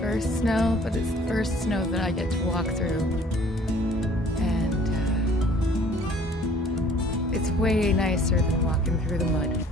first snow, but it's the first snow that I get to walk through. And it's way nicer than walking through the mud.